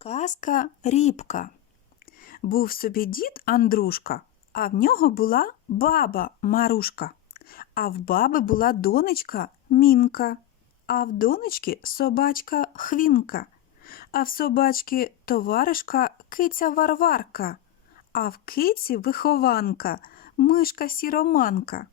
Казка Рібка. Був собі дід Андрушка, а в нього була баба Марушка, а в баби була донечка Мінка, а в донечки собачка Хвінка, а в собачки товаришка киця Варварка, а в киці вихованка мишка Сіроманка.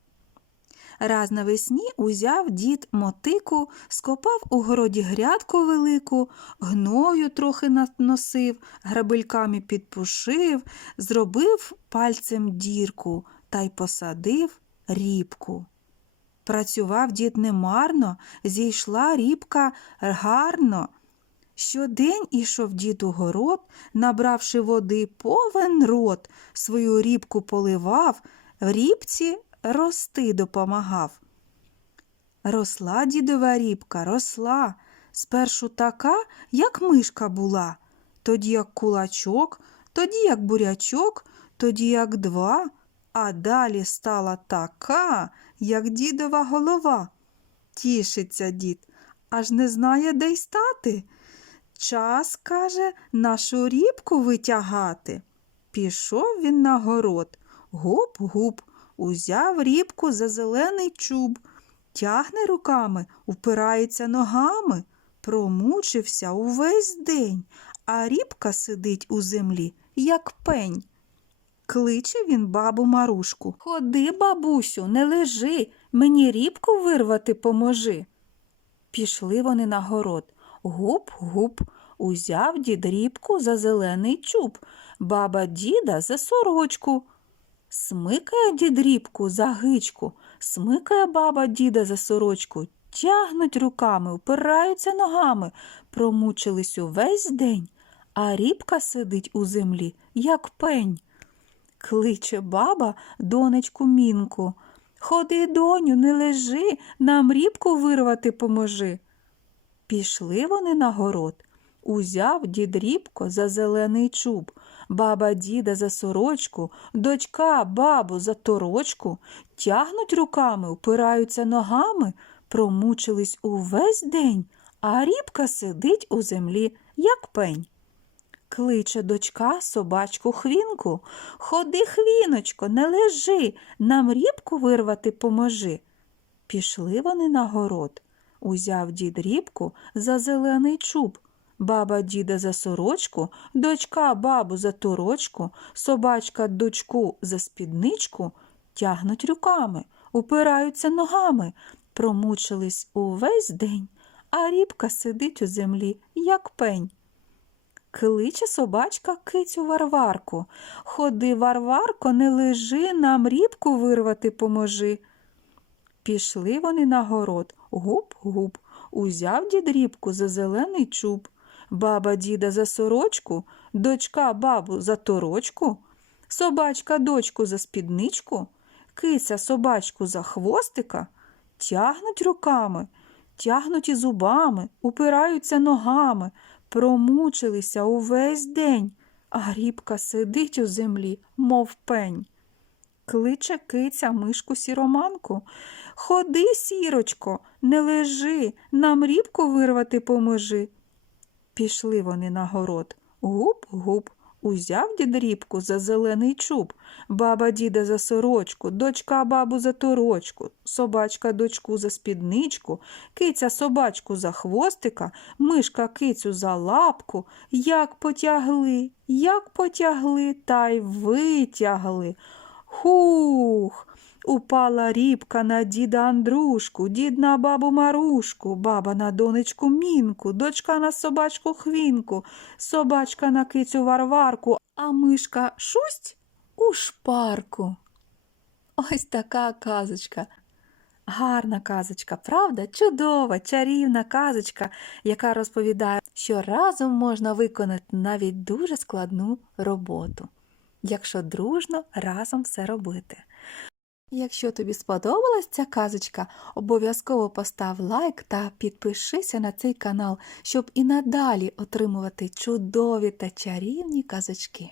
Раз навесні узяв дід мотику, скопав у городі грядку велику, гною трохи наносив, грабельками підпушив, зробив пальцем дірку та й посадив рібку. Працював дід немарно, зійшла рібка гарно. Щодень ішов дід у город, набравши води повен рот, свою рібку поливав, в рібці рости допомагав. Росла дідова рібка, росла, спершу така, як мишка була, тоді як кулачок, тоді як бурячок, тоді як два, а далі стала така, як дідова голова. Тішиться дід, аж не знає, де й стати. Час, каже, нашу рібку витягати. Пішов він на город, гуп-гуп, узяв рібку за зелений чуб, тягне руками, упирається ногами, промучився увесь день, а рібка сидить у землі, як пень. Кличе він бабу Марушку. Ходи, бабусю, не лежи, мені рібку вирвати поможи. Пішли вони на город. Гуп-гуп, узяв дід рібку за зелений чуб, баба діда за сорочку. Смикає дід рібку за гичку, смикає баба діда за сорочку, тягнуть руками, упираються ногами, промучились увесь день, а рібка сидить у землі, як пень. Кличе баба донечку мінку. Ходи, доню, не лежи, нам рібку вирвати поможи. Пішли вони на город. Узяв дід рібко за зелений чуб, баба діда за сорочку, дочка бабу за торочку, тягнуть руками, упираються ногами, промучились увесь день, а рібка сидить у землі, як пень. Кличе дочка собачку хвінку. Ходи, хвіночко, не лежи, нам рібку вирвати поможи. Пішли вони на город. Узяв дід рібку за зелений чуб, баба діда за сорочку, дочка бабу за торочку, собачка дочку за спідничку, тягнуть руками, упираються ногами, промучились увесь день, а рібка сидить у землі, як пень. Кличе собачка кицю Варварку. Ходи, Варварко, не лежи, нам рібку вирвати поможи. Пішли вони на город, гуп-гуп, узяв дід рібку за зелений чуб, баба діда за сорочку, дочка бабу за торочку, собачка дочку за спідничку, киця собачку за хвостика, тягнуть руками, тягнуть і зубами, упираються ногами, промучилися увесь день, а грібка сидить у землі, мов пень. Кличе киця мишку сіроманку. Ходи, сірочко, не лежи, нам рібку вирвати поможи. Пішли вони на город. Гуп-гуп, узяв дід рібку за зелений чуб, баба діда за сорочку, дочка бабу за торочку, собачка дочку за спідничку, киця собачку за хвостика, мишка кицю за лапку. Як потягли, як потягли, та й витягли. Хух! Упала рібка на діда Андрушку, дід на бабу Марушку, баба на донечку Мінку, дочка на собачку Хвінку, собачка на кицю Варварку, а мишка шусть у шпарку. Ось така казочка. Гарна казочка, правда? Чудова, чарівна казочка, яка розповідає, що разом можна виконати навіть дуже складну роботу, якщо дружно разом все робити. Якщо тобі сподобалась ця казочка, обов'язково постав лайк та підпишися на цей канал, щоб і надалі отримувати чудові та чарівні казочки.